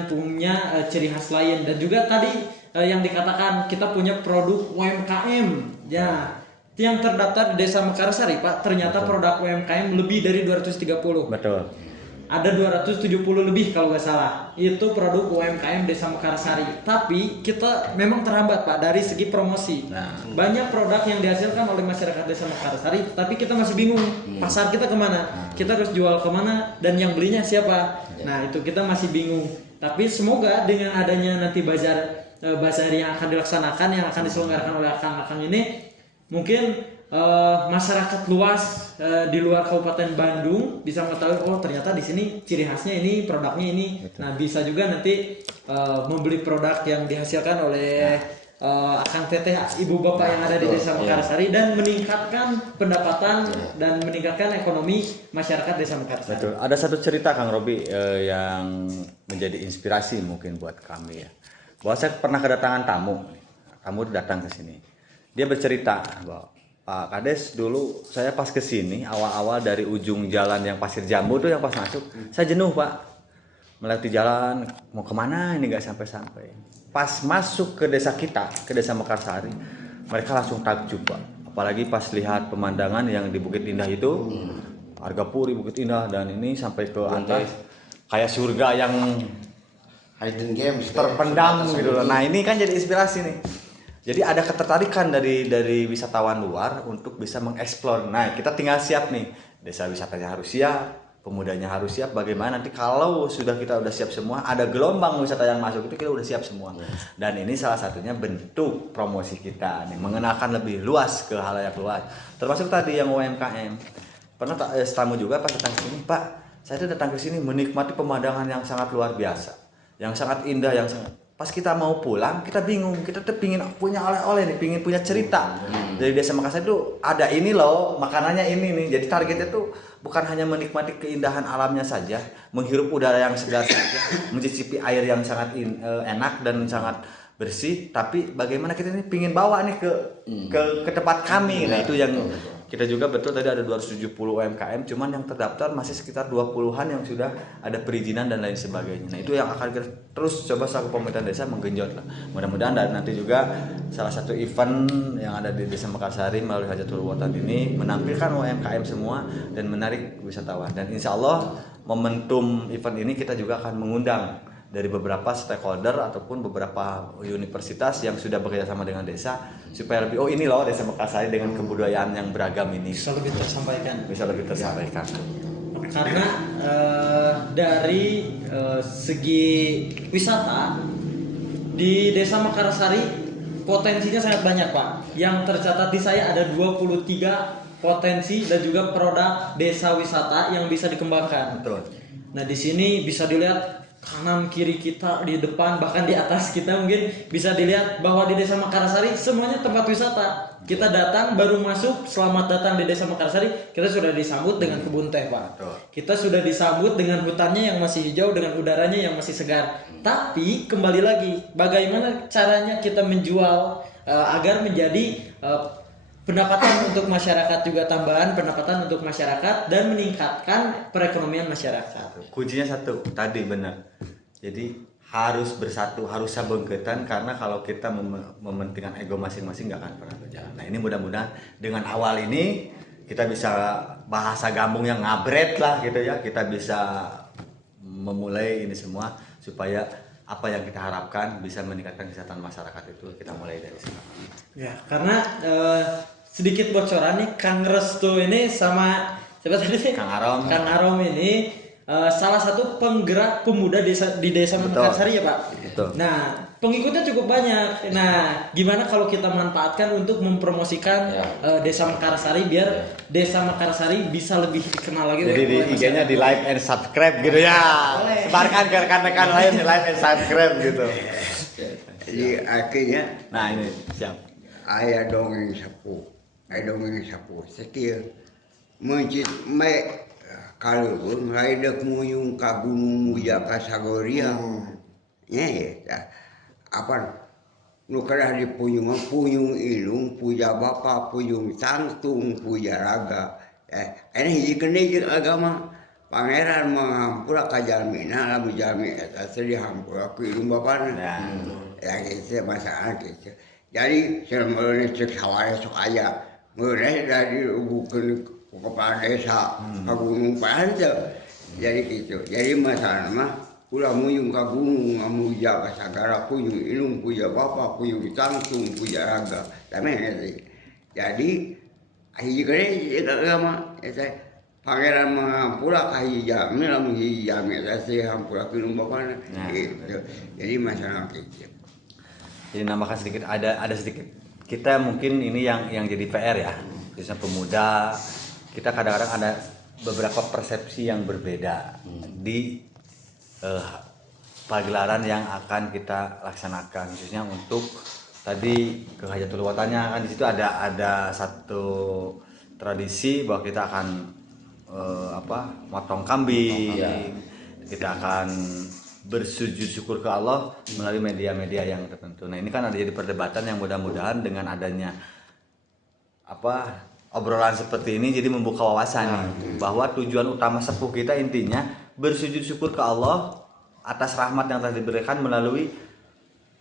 punya ciri khas lain, dan juga tadi yang dikatakan kita punya produk UMKM ya yang terdaftar di Desa Mekarsari Pak. Ternyata produk UMKM lebih dari 230. Betul. Ada 270 lebih kalau nggak salah. Itu produk UMKM Desa Mekarsari. Tapi kita memang terhambat Pak dari segi promosi. Banyak produk yang dihasilkan oleh masyarakat Desa Mekarsari, tapi kita masih bingung pasar kita kemana. Kita harus jual kemana dan yang belinya siapa. Nah itu kita masih bingung. Tapi semoga dengan adanya nanti bazar yang akan dilaksanakan, yang akan diselenggarakan oleh akang-akang ini, mungkin masyarakat luas di luar Kabupaten Bandung bisa mengetahui, oh ternyata di sini ciri khasnya ini, produknya ini. Nah bisa juga nanti membeli produk yang dihasilkan oleh akang teteh ibu bapak yang ada di Desa Mekarsari dan meningkatkan pendapatan dan meningkatkan ekonomi masyarakat Desa Mekarsari. Betul. Ada satu cerita Kang Robi yang menjadi inspirasi mungkin buat kami ya. Bahwa saya pernah kedatangan tamu datang ke sini. Dia bercerita bahwa Pak Kades, dulu saya pas kesini awal-awal dari ujung jalan yang Pasir Jambu tuh yang pas masuk, saya jenuh Pak melewati jalan, mau kemana ini nggak sampai-sampai. Pas masuk ke desa kita, ke Desa Mekarsari, mereka langsung takjub Pak. Apalagi pas lihat pemandangan yang di Bukit Indah itu, Hargapuri, Bukit Indah, dan ini sampai ke atas kayak surga yang Hidden Games terpendam gitu loh. Nah ini kan jadi inspirasi nih. Jadi ada ketertarikan dari wisatawan luar untuk bisa mengeksplor. Nah, kita tinggal siap nih. Desa wisatanya harus siap, pemudanya harus siap. Bagaimana nanti kalau kita udah siap semua, ada gelombang wisata yang masuk itu kita udah siap semua. Dan ini salah satunya bentuk promosi kita nih, mengenalkan lebih luas ke halayak luas. Termasuk tadi yang UMKM. Pernah tamu juga pas datang ke sini, Pak, saya datang ke sini menikmati pemandangan yang sangat luar biasa, yang sangat indah, yang sangat. Pas kita mau pulang, kita bingung. Kita tuh pingin punya oleh-oleh nih, pingin punya cerita. Dari Desa Mekarsari itu ada ini loh, makanannya ini nih. Jadi targetnya tuh bukan hanya menikmati keindahan alamnya saja, menghirup udara yang segar saja, mencicipi air yang sangat enak dan sangat bersih, tapi bagaimana kita ini pingin bawa nih ke tempat kami. Nah itu yang kita juga betul tadi ada 270 UMKM, cuman yang terdaftar masih sekitar 20-an yang sudah ada perizinan dan lain sebagainya. Nah itu yang akan kita terus coba selaku pemerintah desa menggenjot lah. Mudah-mudahan dan nanti juga salah satu event yang ada di Desa Mekarsari melalui Hajatul Watan ini menampilkan UMKM semua dan menarik wisatawan. Dan insya Allah momentum event ini kita juga akan mengundang dari beberapa stakeholder ataupun beberapa universitas yang sudah bekerjasama dengan desa supaya lebih ini loh Desa Mekarsari dengan kebudayaan yang beragam ini bisa lebih tersampaikan. Karena dari segi wisata di Desa Mekarsari potensinya sangat banyak Pak. Yang tercatat di saya ada 23 potensi dan juga produk desa wisata yang bisa dikembangkan. Betul. Nah di sini bisa dilihat kanan kiri kita, di depan bahkan di atas kita mungkin bisa dilihat bahwa di Desa Makarsari semuanya tempat wisata. Kita datang baru masuk, selamat datang di Desa Makarsari, kita sudah disambut dengan kebun teh, Pak. Kita sudah disambut dengan hutannya yang masih hijau, dengan udaranya yang masih segar. Tapi kembali lagi, bagaimana caranya kita menjual agar menjadi pendapatan untuk masyarakat, juga tambahan pendapatan untuk masyarakat dan meningkatkan perekonomian masyarakat. Kuncinya satu tadi benar. Jadi harus bersatu, harus sabengketan, karena kalau kita mementingkan ego masing-masing nggak akan pernah berjalan. Nah ini mudah-mudahan dengan awal ini kita bisa bahasa gambung yang ngabret lah gitu ya, kita bisa memulai ini semua supaya apa yang kita harapkan bisa meningkatkan kesehatan masyarakat itu kita mulai dari sekarang. Ya, karena sedikit bocoran nih, Kang Restu ini sama siapa tadi? Kang Arom. Kang Arom ini salah satu penggerak pemuda di Desa Makarsari ya Pak. Betul. Nah, pengikutnya cukup banyak. Nah, gimana kalau kita manfaatkan untuk mempromosikan Desa Makarsari biar Desa Makarsari bisa lebih dikenal lagi. Jadi di IG-nya di like and subscribe gitu ya. Sebarkan ke rekan-rekan lain di like and subscribe gitu. Jadi akhirnya Nah ini siap. aya dongeng sapu sekieu mencit me kalau ngaideuk muyung ka gunung muja ka sagoriang nya eta apa nu kada dipuyung puyung ilung puja bapa puyung sangtung puja raga ini hiji kene jeung agama pangeran mengampura ka jalmina lamun jalmi eta teh dihampura ku ilung bapana ya gitu masalah gitu. Jadi sebenarnya cek sawah sok aya, mulai dari bukan kepala desa ke gunung pantai, jadi gitu. Jadi masalah mah, ulah muyung ke gunung, ngamuja ke sagara, puyung ilung, puja bapa, puyung tangtung, puja raga, tapi nanti. Jadi, ahi kene agama, itu pangeran mengampura kahi jami, lamun hiji jami, saya hampura ilung bapa, gitu. Jadi masalah gitu. Jadi nambahkan sedikit, ada sedikit kita mungkin ini yang jadi PR ya, khususnya pemuda, kita kadang-kadang ada beberapa persepsi yang berbeda di pagelaran yang akan kita laksanakan, khususnya untuk tadi ke Hajatul Watannya kan di situ ada satu tradisi bahwa kita akan motong kambing, kita akan bersujud syukur ke Allah melalui media-media yang tertentu. Nah ini kan ada jadi perdebatan yang mudah-mudahan dengan adanya obrolan seperti ini jadi membuka wawasan nih, bahwa tujuan utama sepuh kita intinya bersujud syukur ke Allah atas rahmat yang telah diberikan melalui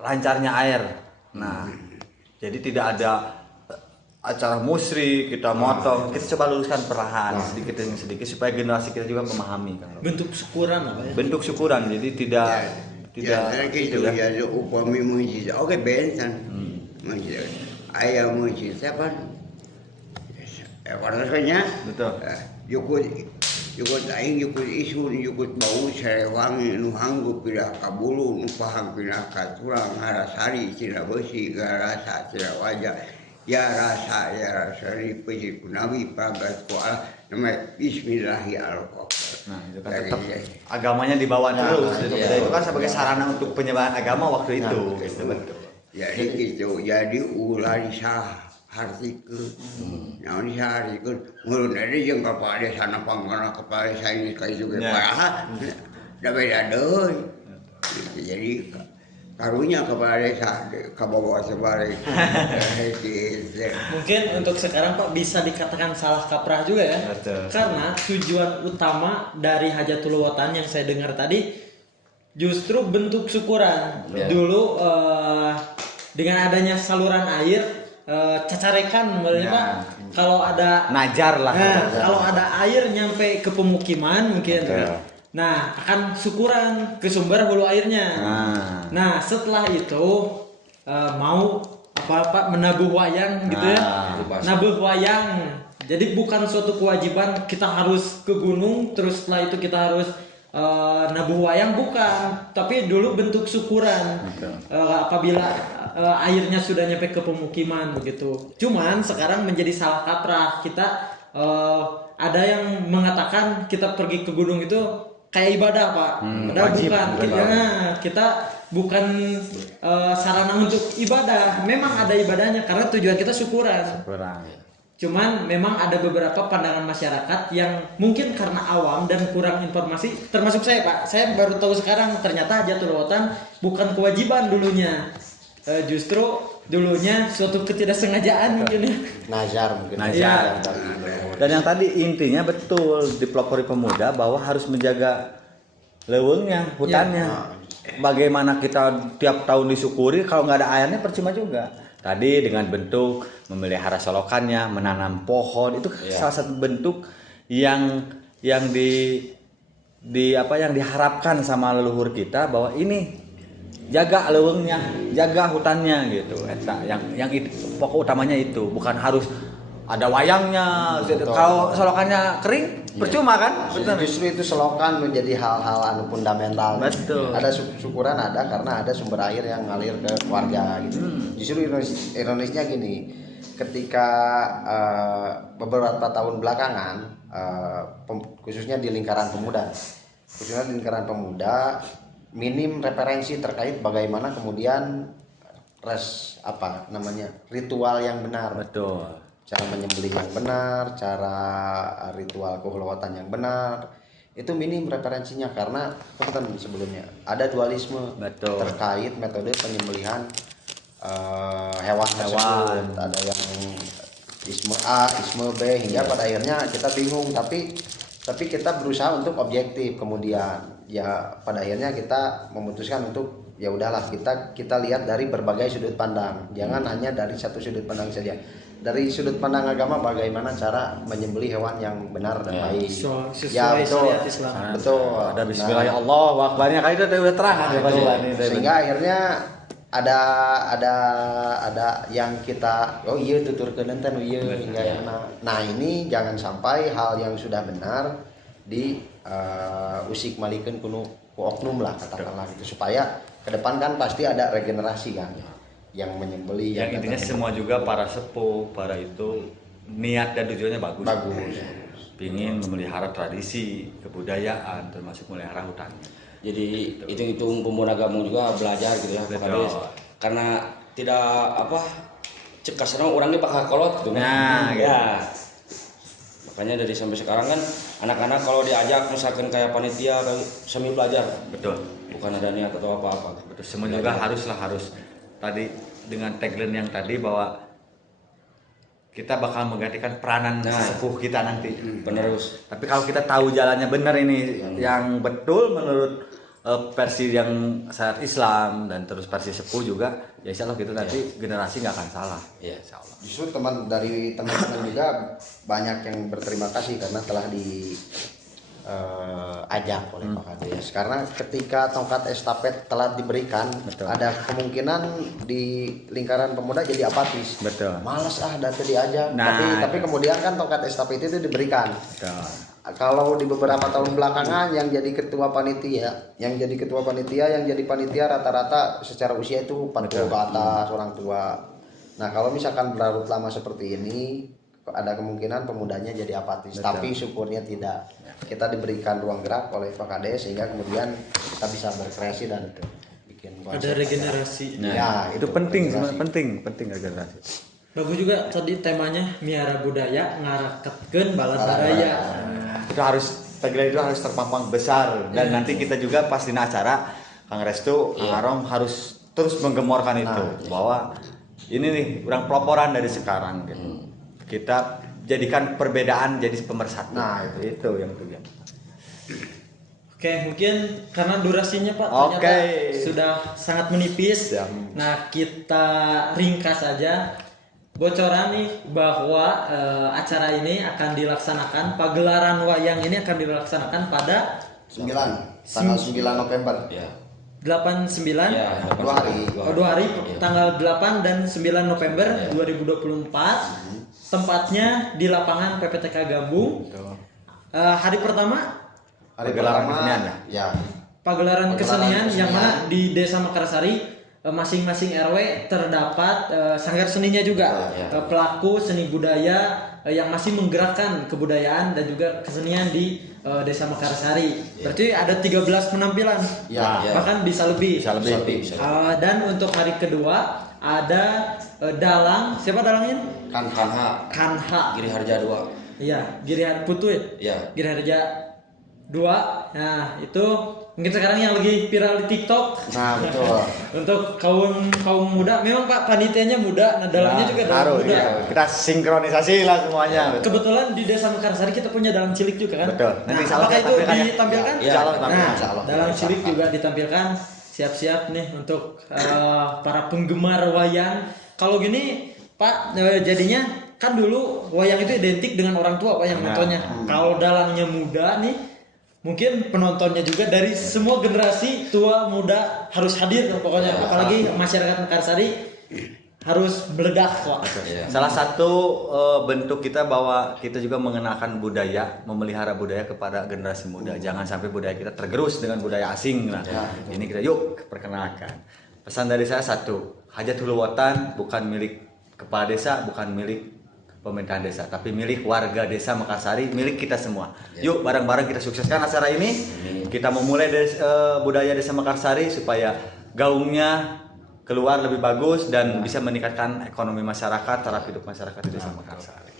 lancarnya air. Nah jadi tidak ada acara musyrik kita motong, kita coba luruskan perlahan sedikit demi sedikit supaya generasi kita juga memahami kan. Bentuk syukuran apa ya? Bentuk syukuran, jadi tidak gitu ya upami mujid oke bensan mujid aya mujid siapa warnanya betul. Yukut aing yukut isun yukut bau sarewangi nu hanggu pindah kabulu nu pahang pindah katurang ngarasari cina besi garasa cina wajah ya rasa dipejit ku nabi pragas ku Allah namanya bismillahirrahmanirrahim. Nah itu kan tetap agamanya dibawa terus, itu kan sebagai sarana untuk penyebaran agama waktu itu. Betul. Jadi gitu, jadi ulah disahartikeun. Naon disahartikeun? Mulun ari jeung kepala desa napangna kepala desa ini ka ieu ge paraha. Da beda deui. Jadi karunya kepala desa kabawa sebalik. Mungkin untuk sekarang Pak bisa dikatakan salah kaprah juga ya. Betul. Karena tujuan utama dari Hajatul Watan yang saya dengar tadi justru bentuk syukuran. Dulu dengan adanya saluran air cacarekan Pak. Kalau ada Najar lah. kalau ada air nyampe ke pemukiman mungkin. Nah, akan syukuran ke sumber hulu airnya. Nah, setelah itu mau apa menabuh wayang gitu ya. Nabuh wayang. Jadi bukan suatu kewajiban kita harus ke gunung terus setelah itu kita harus nabuh wayang, bukan. Tapi dulu bentuk syukuran. Apabila airnya sudah nyampe ke pemukiman begitu. Cuman sekarang menjadi salah kaprah. Kita ada yang mengatakan kita pergi ke gunung itu kayak ibadah Pak. Padahal wajib, kita bukan sarana untuk ibadah. Memang ada ibadahnya karena tujuan kita syukuran. Kurang. Cuman memang ada beberapa pandangan masyarakat yang mungkin karena awam dan kurang informasi, termasuk saya Pak. Saya baru tahu sekarang ternyata hajatul watan bukan kewajiban dulunya. Justru dulunya suatu ketidaksengajaan mungkin ya. Nazar mungkin. Nazar. Dan yang tadi intinya betul di pelopori pemuda bahwa harus menjaga leuweungnya, hutannya. Bagaimana kita tiap tahun disyukuri kalau nggak ada airnya percuma juga. Tadi dengan bentuk memelihara solokannya, menanam pohon itu salah satu bentuk yang diharapkan sama leluhur kita bahwa ini jaga leuweungnya, jaga hutannya gitu. Yang itu, pokok utamanya itu, bukan harus ada wayangnya. Kalau solokannya kering percuma kan? Justru itu selokan menjadi hal-hal anu fundamental. Betul. Ada syukuran ada karena ada sumber air yang ngalir ke warga gitu. Justru ironisnya gini, ketika beberapa tahun belakangan khususnya di lingkaran pemuda, minim referensi terkait bagaimana kemudian ritual yang benar. Betul. Cara menyembelih yang benar, cara ritual keholawatan yang benar, itu minim referensinya karena teman-teman sebelumnya ada dualisme. Betul. Terkait metode penyembelihan hewan tersebut. Ada yang isme A, isme B hingga pada akhirnya kita bingung, tapi kita berusaha untuk objektif. Kemudian ya pada akhirnya kita memutuskan untuk ya udahlah kita lihat dari berbagai sudut pandang, jangan hanya dari satu sudut pandang saja. Dari sudut pandang agama bagaimana cara menyembelih hewan yang benar dan baik. Sesuai syariat Islam. Betul. Ada bismillah Allahu akbarnya kali itu udah terang sehingga akhirnya ada yang kita tuturkeun enten hingga nah ini jangan sampai hal yang sudah benar di usik malikeun ku oknum lah katakanlah gitu, supaya ke depan kan pasti ada regenerasi kan yang menyembelih yang intinya semua juga para sepuh, para itu niat dan tujuannya bagus. Pingin memelihara tradisi, kebudayaan, termasuk memelihara hutan. Jadi hitung-hitung pemuda gabung juga belajar gitu ya Pak Kades. Karena tidak cek kasarna orangnya bakal kolot gitu. Nah, ya. Makanya dari sampai sekarang kan anak-anak kalau diajak misalkan kayak panitia sambil belajar. Betul. Bukan ada niat atau apa-apa. Betul. Semua juga harus tadi dengan tagline yang tadi bahwa kita bakal menggantikan peranan sesepuh kita nanti Penerus. Tapi kalau kita tahu jalannya benar ini yang betul menurut versi yang syariat Islam dan terus versi sepuh juga, ya insya Allah gitu nanti generasi nggak akan salah. Ya insya Allah. Justru teman-teman juga banyak yang berterima kasih karena telah ajak oleh Pak Kades. Karena ketika tongkat estafet telah diberikan, ada kemungkinan di lingkaran pemuda jadi apatis. Betul. Males data diajak. Tapi kemudian kan tongkat estafet itu diberikan. Betul. Kalau di beberapa tahun belakangan yang jadi ketua panitia, yang jadi panitia rata-rata secara usia itu 40 ke atas orang tua. Nah, kalau misalkan berlarut lama seperti ini, ada kemungkinan pemudanya jadi apatis. Tapi syukurnya tidak. Kita diberikan ruang gerak oleh Pak Kades sehingga kemudian kita bisa berkreasi dan bikin ada regenerasi. Nah, ya, itu penting regenerasi. Bagus juga tadi temanya miara budaya ngaraketkeun balad budaya. Itu tagline itu harus terpampang besar dan nanti kita juga pas di acara Kang Restu, Kang Arom harus terus menggemorkan itu bahwa ini nih kurang peloporan dari sekarang gitu. Kita jadikan perbedaan jadi pemersatu. Nah, itu yang tujuan. Oke, mungkin karena durasinya Pak ternyata sudah sangat menipis. Nah, kita ringkas saja. Bocoran nih bahwa acara ini akan dilaksanakan, pagelaran wayang ini akan dilaksanakan pada tanggal 9 November. Ya. 89 Ya, 2 hari. Oh, 2 hari tanggal 8 dan 9 November 2024. Tempatnya di lapangan PPTK Gambung. Hari pertama pagelaran kesenian ya. Pagelaran kesenian yang mana di Desa Mekarsari masing-masing RW terdapat sanggar seninya juga, pelaku seni budaya yang masih menggerakkan kebudayaan dan juga kesenian di Desa Mekarsari. Berarti ada 13 penampilan, bahkan bisa lebih. Bisa lebih. Dan untuk hari kedua ada dalang, siapa dalangnya? Kanha. Giri Harja 2. Iya, Giri Putu ya? Iya. Giri Harja 2. Nah, itu mungkin sekarang yang lagi viral di TikTok. Nah, betul. Untuk kaum muda, memang Pak panitianya muda, nah dalangnya juga dalang muda. Iya. Kita sinkronisasi lah semuanya. Kebetulan di Desa Mekarsari kita punya dalang cilik juga kan? Betul. Nanti Nah, insya Allah apakah kita itu tampilkan ya? ditampilkan? Iya, insya Allah Nah, tampilkan. dalang cilik juga ditampilkan. Siap-siap nih untuk para penggemar wayang. Kalau gini Pak, jadinya kan dulu wayang itu identik dengan orang tua Pak yang nontonnya. Kalau dalangnya muda nih, mungkin penontonnya juga dari semua generasi tua muda harus hadir pokoknya. Apalagi masyarakat Mekarsari harus meledak Pak. Salah satu bentuk kita bahwa kita juga mengenalkan budaya, memelihara budaya kepada generasi muda. Jangan sampai budaya kita tergerus dengan budaya asing. Nah, ini kita yuk perkenalkan. Pesan dari saya satu, Hajatul Watan bukan milik kepala desa, bukan milik pemerintahan desa, tapi milik warga desa Mekarsari, milik kita semua. Yuk bareng-bareng kita sukseskan acara ini. Kita memulai budaya desa Mekarsari supaya gaungnya keluar lebih bagus dan bisa meningkatkan ekonomi masyarakat, taraf hidup masyarakat di desa Mekarsari.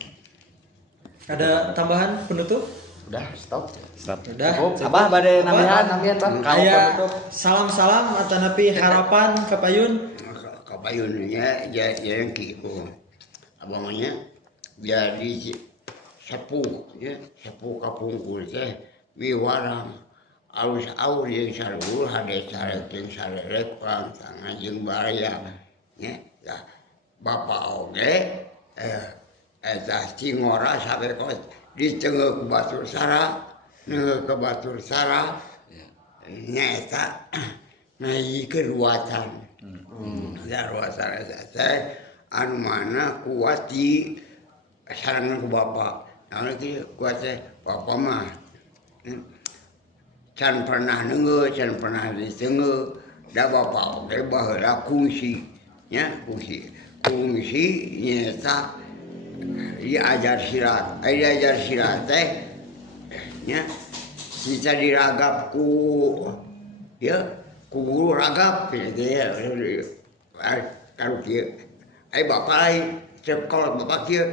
Ada tambahan penutup? Udah, stop. Udah. Abah badai nambahan, Kayak penutup. salam-salam atau napi harapan ke Payun. Kapayunnya yang kiko abangnya jadi sepuh ya, sepuh kapungkul teh wiwarang alus aur yang sarul hade saret yang sarerek pang tangan jeung baraya ya bapak oge eta cingora sampai kos dicengeu ke batur sara nengeu ke batur sara nyata ngayikeun watan ruasan saya anu mana kuat di sarangan ke bapak. Nah itu kuat saya bapak mah can pernah nengge, can pernah disenge. Da bapak oke baheula kungsi, nya kungsi nyata diajar silat. Diajar silat teh nya bisa diragap ku ya ku guru ragap gitu ya. Kalau kieu ai bapak lain sekolah bapak kieu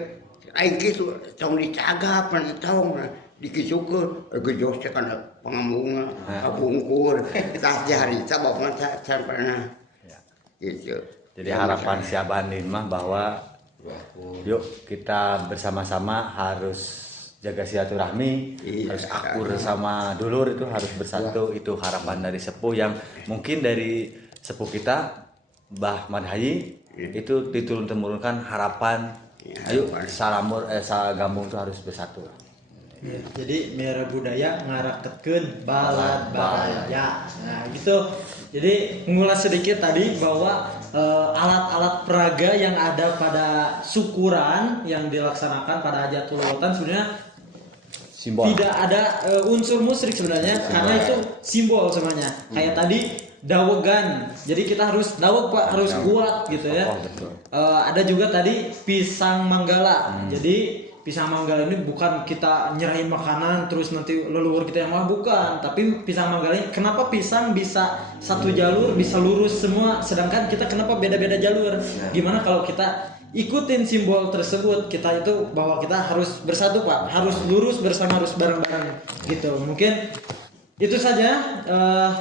ai kitu tong dicagap tong dikisukeun gejos kana pangambungan abungkur tah harita bapak can pernah gitu. Jadi harapan si Abandin mah bahwa yuk kita bersama-sama harus jaga silaturahmi, harus akur sama dulur, itu harus bersatu. Itu harapan dari sepuh yang mungkin dari sepuh kita Mbah Madhayi itu diturun-temurunkan harapan. Ayo sagambung itu harus bersatu. Ya, jadi miara budaya ngarakeun balad budaya. Nah, gitu. Jadi mengulas sedikit tadi bahwa alat-alat peraga yang ada pada syukuran yang dilaksanakan pada Hajatul Watan sebenarnya Simbol. tidak ada unsur musyrik sebenarnya, karena itu simbol semuanya. Kayak tadi dawegan, jadi kita harus daweg Pak, harus kuat gitu ya. Ada juga tadi pisang manggala. Jadi pisang manggala ini bukan kita nyerahin makanan terus nanti leluhur kita yang malah, bukan. Tapi pisang manggala ini, kenapa pisang bisa satu jalur, bisa lurus semua, sedangkan kita kenapa beda-beda jalur? Gimana kalau kita ikutin simbol tersebut, kita itu bahwa kita harus bersatu Pak, harus lurus bersama, harus bareng-bareng gitu. Mungkin itu saja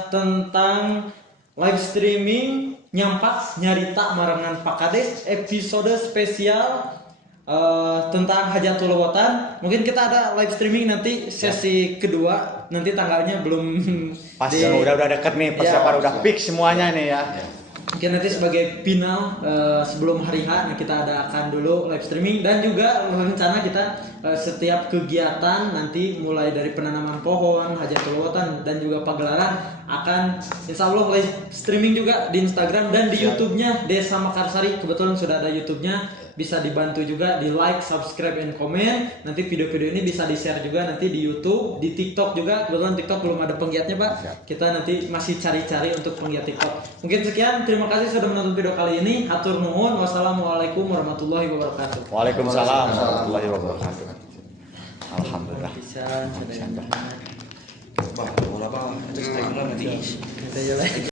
tentang live streaming nyampak nyarita marangan Pak Kades episode spesial tentang Hajatul Watan. Mungkin kita ada live streaming nanti sesi kedua, nanti tanggalnya belum Pas udah deket nih, persiapan udah fix semuanya nih ya. Mungkin nanti sebagai final sebelum hari H, nah kita adakan dulu live streaming, dan juga rencana kita setiap kegiatan nanti mulai dari penanaman pohon, Hajatul Watan, dan juga pagelaran akan insya Allah live streaming juga di Instagram dan di YouTube-nya Desa Mekarsari. Kebetulan sudah ada YouTube-nya. bisa dibantu juga di like, subscribe, and comment. Nanti video-video ini bisa di-share juga nanti di YouTube, di TikTok juga. Kebetulan TikTok belum ada penggiatnya Pak. Kita nanti masih cari-cari untuk penggiat TikTok. Mungkin sekian, terima kasih sudah menonton video kali ini. Hatur nuhun, wassalamualaikum warahmatullahi wabarakatuh. Waalaikumsalam warahmatullahi wabarakatuh. Alhamdulillah. Bisa, Bah, bola bah, itu nanti.